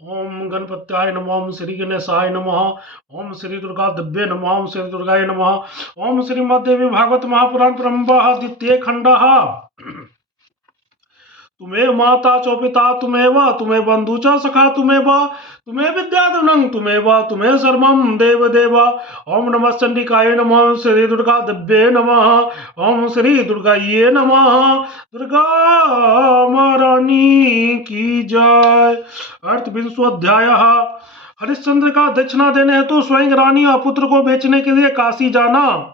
ओम गणपत्याय नमः। ओम श्री गणेशाय नमः। ओम श्री दुर्गा दिव्ये नमः। ओम श्री दुर्गाय नमः। ओम श्रीमद्देवी भागवत महापुराण प्रारंभः द्वितीय खंडः। तुम्हें माता च पिता तुमेव, तुम्हें बंधु च सखा तुमेव, तुम्हें विद्याधनं तुमेव, तुम्हें सर्वं देव देव। ओम नमः चंडिकाय नमः। श्री दुर्गा दिव्ये नमः। ओम श्री दुर्गाये नमः। दुर्गा महारानी की जय। अर्थविंशोऽध्याय। हरिश्चंद्र का दक्षिणा देने हेतु स्वयं रानी और पुत्र को बेचने के लिए काशी जाना।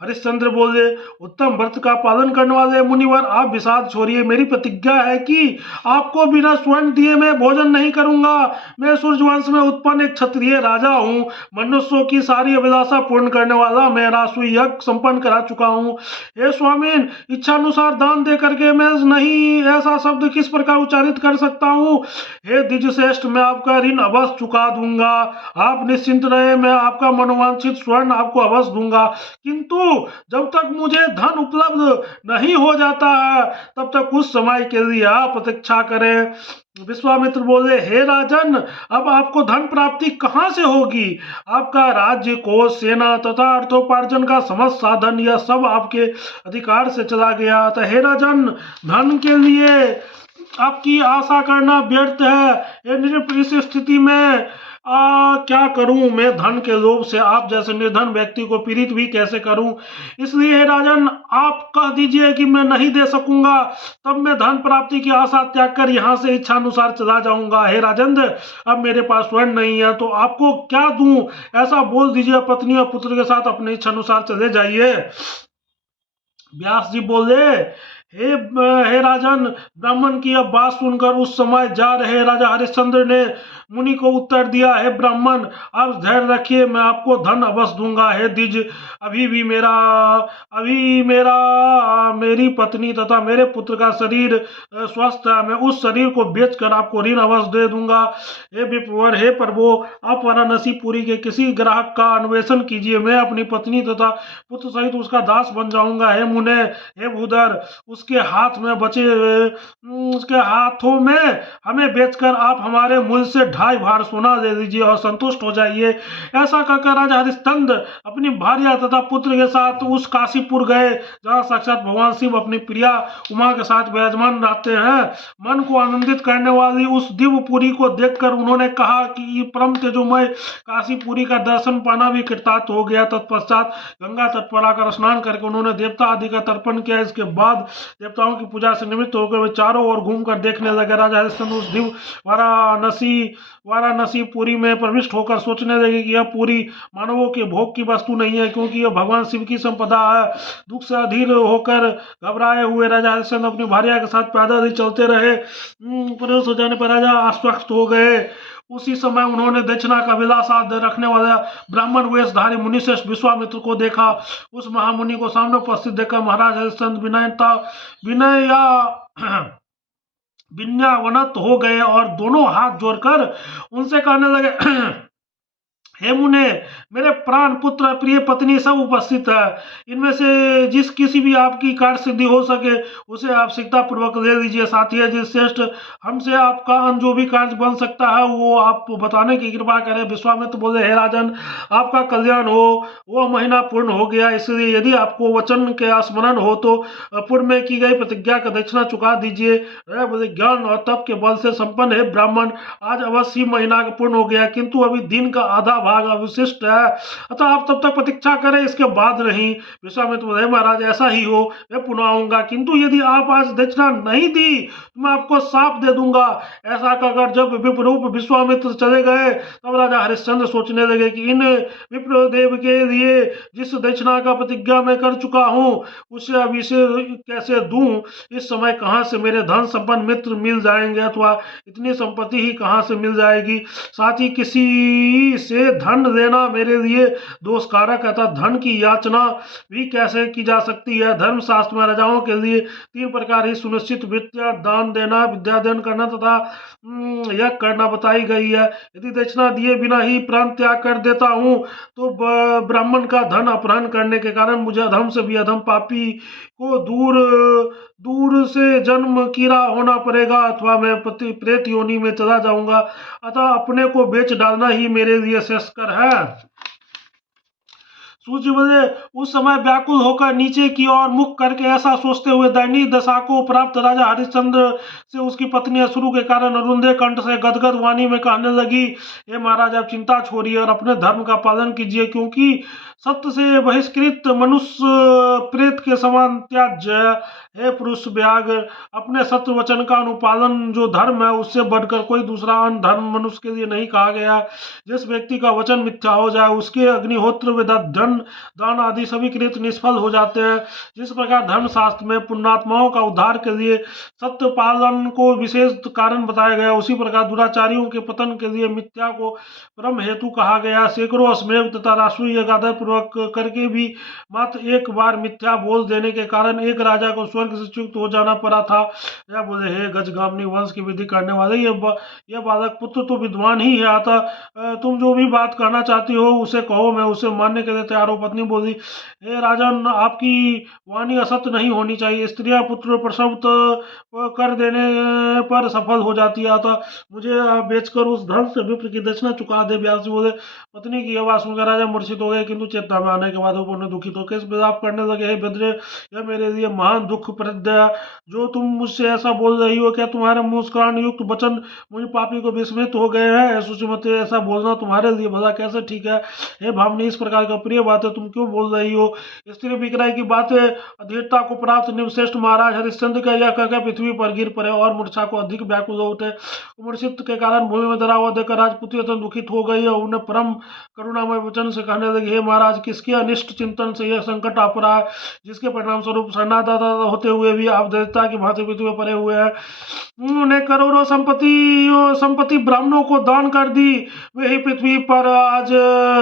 हरिश्चंद्र बोले, उत्तम व्रत का पालन करने वाले मुनिवर, आप विषाद छोड़िए। मेरी प्रतिज्ञा है कि आपको बिना स्वर्ण दिए मैं भोजन नहीं करूंगा। मैं सूर्यवंश में उत्पन्न एक क्षत्रिय राजा हूँ। मनुष्यों की सारी अभिलाषा पूर्ण करने वाला मैं रासु यज्ञ संपन्न करा चुका हूँ। हे स्वामीन, इच्छानुसार दान दे करके मैं नहीं ऐसा शब्द किस प्रकार उच्चारित कर सकता हूँ। हे द्विज श्रेष्ठ, मैं आपका ऋण अवश्य चुका दूंगा। आप निश्चिंत रहे, मैं आपका मनोवांछित स्वर्ण आपको अवश्य दूंगा। किंतु जब तक मुझे धन उपलब्ध नहीं हो जाता है, तब तक कुछ समय के लिए आप प्रतीक्षा करें। विश्वामित्र बोले, हे राजन, अब आपको धन प्राप्ति कहाँ से होगी? आपका राज्य को सेना तथा अर्थोपार्जन का समस्त साधन यह सब आपके अधिकार से चला गया। तो हे राजन, धन के लिए आपकी आशा करना व्यर्थ है। इस स्थिति में क्या करूं? मैं धन के लोभ से आप जैसे निर्धन व्यक्ति को पीड़ित भी कैसे करूं? इसलिए हे राजन, आप कह दीजिए कि मैं नहीं दे सकूंगा, तब मैं धन प्राप्ति की आशा त्याग कर यहाँ से इच्छानुसार चला जाऊंगा। हे राजेंद्र, अब मेरे पास स्वर्ण नहीं है तो आपको क्या दूं? ऐसा बोल दीजिए, पत्नी और पुत्र के साथ अपने इच्छानुसार चले जाइए। व्यास जी बोले, हे राजन, ब्राह्मण की अब बात सुनकर उस समय जा रहे राजा हरिश्चंद्र ने मुनि को उत्तर दिया, हे ब्राह्मण, आप धैर्य रखिए, मैं आपको धन अवश्य दूंगा। हे द्विज, अभी मेरी पत्नी तथा मेरे पुत्र का शरीर स्वस्थ है। मैं उस शरीर को बेचकर आपको ऋण अवश्य दे दूंगा। हे विप्रवर, हे प्रभु, आप वाराणसी पुरी के किसी ग्राहक का अन्वेषण कीजिए। मैं अपनी पत्नी तथा पुत्र सहित उसका दास बन जाऊंगा। हे मुने, हे भूधर, उसके हाथों में हमें बेचकर आप हमारे मूल्य से 2.5 भार सोना दे दीजिए और संतुष्ट हो जाइए। ऐसा कहकर राजा हरिश्चंद्र अपनी भार्या तथा पुत्र के साथ उस काशीपुर गए जहाँ साक्षात भगवान शिव अपनी प्रिया उमा के साथ विराजमान रहते हैं। मन को आनंदित करने वाली उस दिव्यपुरी को देखकर उन्होंने कहा कि परम तेजोमय काशीपुरी का दर्शन पाना भी कृतार्थ हो गया। तत्पश्चात गंगा तट पर आकर स्नान करके उन्होंने देवता आदि का तर्पण किया। इसके बाद देवताओं की पूजा से निमित्त होकर वे चारों ओर घूमकर देखने लगे। राजा हरिश्चंद्र उस दिव्य वाराणसी पुरी में प्रविष्ट होकर सोचने लगे कि यह पूरी मानवों के भोग की वस्तु नहीं है, क्योंकि यह भगवान शिव की संपदा है। दुख से अधीर होकर घबराए हुए राजा हरिश्चंद्र अपनी भार्या के साथ पैदल ही चलते रहे। प्रवेश हो जाने पर राजा आश्वस्त हो गए। उसी समय उन्होंने दक्षिणा का अभिलाषा रखने वाला ब्राह्मण वेशधारी मुनिश्रेष्ठ विश्वामित्र को देखा। उस महामुनि को सामने उपस्थित देखकर महाराज हरिश्चंद्र विनयावनत हो गए और दोनों हाथ जोड़कर उनसे कहने लगे, हे मुने, मेरे प्राण पुत्र प्रिय पत्नी सब उपस्थित है। इनमें से जिस किसी भी आपकी कार्य सिद्धि हो सके उसे आप शीघ्रता पूर्वक ले लीजिए। साथ ही जिस श्रेष्ठ हमसे आपका जो भी कार्य बन सकता है वो आप बताने की कृपा करें। विश्वामित्र बोले, हे राजन, आपका कल्याण हो। वह महीना पूर्ण हो गया, इसलिए यदि आपको वचन के स्मरण हो तो पूर्व में की गई प्रतिज्ञा का दक्षिणा चुका दीजिए। बोले, ज्ञान और तप के बल से संपन्न है ब्राह्मण, आज अवश्य ही महीना पूर्ण हो गया, किंतु अभी दिन का आधा भाग अवशिष्ट है, अतः आप तब तक प्रतीक्षा करें, इसके बाद नहीं। विश्वामित्र बोले, महाराज, ऐसा ही हो, मैं पुनः आऊंगा, किंतु यदि आप आज दक्षिणा नहीं दी तो मैं आपको साप दे दूंगा। ऐसा कहकर जब विप्ररूप विश्वामित्र चले गए तब राजा हरिश्चंद्र सोचने लगे कि इन विप्रदेव के लिए जिस दक्षिणा का प्रतिज्ञा मैं कर चुका हूँ उसे अब इसे कैसे दूं? इस समय कहाँ से मेरे धन संपन्न मित्र मिल जाएंगे अथवा इतनी संपत्ति ही कहाँ से मिल जाएगी? साथ ही किसी से धन देना मेरे लिए दोषकारक है, तथा धन की याचना भी कैसे की जा सकती है। धर्मशास्त्र में राजाओं के लिए 3 प्रकार ही सुनिश्चित विद्या दान देना, विद्यादान करना तथा यज्ञ करना बताई गई है। यदि दक्षिणा दिए बिना ही प्राण त्याग कर देता हूँ तो ब्राह्मण का धन अपहरण करने के कारण मुझे अधम से भी अधम पापी को दूर दूर से जन्म कीड़ा होना पड़ेगा, अथवा मैं प्रेत योनि में चला जाऊंगा। अतः अपने को बेच डालना ही मेरे लिए श्रेयस्कर है। सूर्यवदय उस समय व्याकुल होकर नीचे की ओर मुख करके ऐसा सोचते हुए दयनीय दशा को प्राप्त राजा हरिश्चंद्र से उसकी पत्नी अश्रु के कारण अरुंधे कंठ से गदगद वाणी में कहने लगी, हे महाराज, आप चिंता छोड़िए और अपने धर्म का पालन कीजिए, क्योंकि सत्य से बहिष्कृत मनुष्य प्रेत के समान त्याज्य। हे पुरुष व्याघ्र, अपने सत्य वचन का अनुपालन जो धर्म है उससे बढ़कर कोई दूसरा अन्य धर्म मनुष्य के लिए नहीं कहा गया। जिस व्यक्ति का वचन मिथ्या हो जाए उसके अग्निहोत्र धन दान आदि सभी कृत निष्फल हो जाते हैं। जिस प्रकार धर्मशास्त्र में पुण्यात्माओं का उद्धार के लिए सत्य पालन को विशेष कारण बताया गया, उसी प्रकार दुराचारियों के पतन के लिए मिथ्या को परम हेतु कहा गया। सैकड़ों अश्वमेध तथा राष्ट्रीय गाथा पूर्वक करके भी मात्र एक बार मिथ्या बोल देने के कारण एक राजा को स्वर्ग से च्युत हो जाना पड़ा था। या बोले, हे गजगामिनी वंश की विधि करने वाले, यह बालक पुत्र तो विद्वान ही है, अतः तुम जो भी बात कहना चाहती हो उसे कहो, मैं उसे मानने के लिए तैयार हूँ। पत्नी बोली, हे राजन, आपकी वाणी असत्य नहीं होनी चाहिए। स्त्रियां पुत्र प्रसव कर देने पर सफल हो जाती है, अतः मुझे बेचकर उस धन से विप्र की दक्षिणा चुका दे। व्यास बोले, पत्नी की आवाज सुनकर राजा मूर्छित हो गए, किंतु चेतना में आने के बाद वो पुण्य दुखित होकर इस विलाप करने लगे, हे भद्रे, यह मेरे लिए महान दुख प्रद है। जो तुम मुझसे ऐसा बोल रही हो, क्या तुम्हारे मुस्कान युक्त वचन मुझे पापी को विस्मित हो गए हैं? सुचिमते, ऐसा बोलना तुम्हारे लिए भला कैसे ठीक है? हे भावनी, इस प्रकार का प्रिय बातें तुम क्यों बोल रही हो? स्त्री विक्रय की बातें अधीरता को प्राप्त निवश्रेष्ठ महाराज हरिश्चंद्र का यह कहकर पृथ्वी पर गिर पड़े और मूर्छा को अधिक व्याकुल हो उठे। मूर्छित के कारण भूमि में धरा हुआ देखकर राजपुत्री अत्यंत दुखित हो गई और उन्हें परम करुणामय वचन से कहने लगे, हे महाराज, किसके अनिष्ट चिंतन से यह संकट आ पड़ा है, जिसके परिणाम स्वरूप शरणागत होते हुए भी आप दैत्यता की भांति पृथ्वी पर पड़े हुए हैं। उन्होंने करोड़ों संपत्ति ब्राह्मणों को दान कर दी, वे ही पृथ्वी पर आज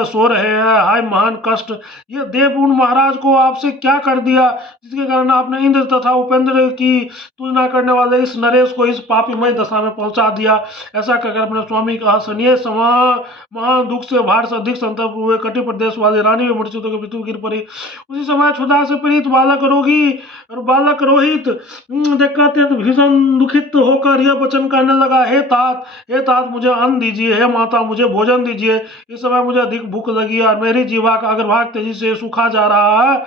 सो रहे हैं। हाय महान कष्ट, ये देवपूर्ण महाराज को आपसे क्या कर दिया, जिसके कारण आपने इंद्र तथा उपेंद्र की तुलना करने वाले इस नरेश को इस पापीमय दशा में पहुंचा दिया। ऐसा कहकर अपने स्वामी का सन्यास महान दुख से भार से अधिक संतप्त हुए कटि प्रदेश वाली रानी में मूर्छित होकर पृथ्वी गिर पड़ी। उसी समय क्षुधा से पीड़ित बालक रोगी और बालक रोहित देखकर अत्यंत भीषण दुखित होकर यह वचन कहने लगा, हे तात, मुझे अन्न दीजिए, हे माता, मुझे भोजन दीजिए। इस समय मुझे अधिक भूख लगी और मेरी जीवा का अग्रभाग तेजी से सूखा जा रहा है।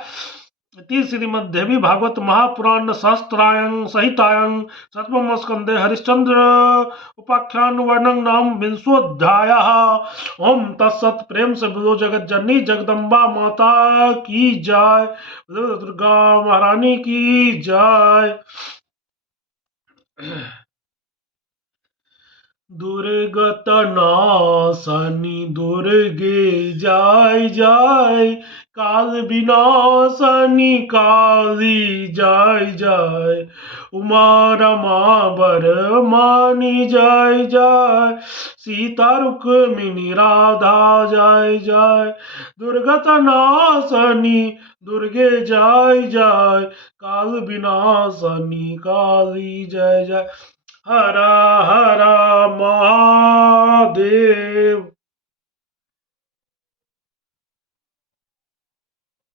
श्रीमद्देवी भागवत महापुराण सहस्त्रायं सहितायं सप्तम स्कंदे हरिश्चंद्र उपाख्यान वर्णन नाम विंशोऽध्यायः। ओम तत्सत। प्रेम से बोलो जगत जननी जगदम्बा माता की जय, दुर्गा महारानी की जय। दुर्गत नाशनी दुर्गे जय जय, काल विनाशनी काली जय जय, उमा रमा बरमानी जय जय, सीता रुक्मिणी राधा जय जय। दुर्गत नाशनी दुर्गे जय जय, काल विनाशनी काली जय जय। हर हर महादेव।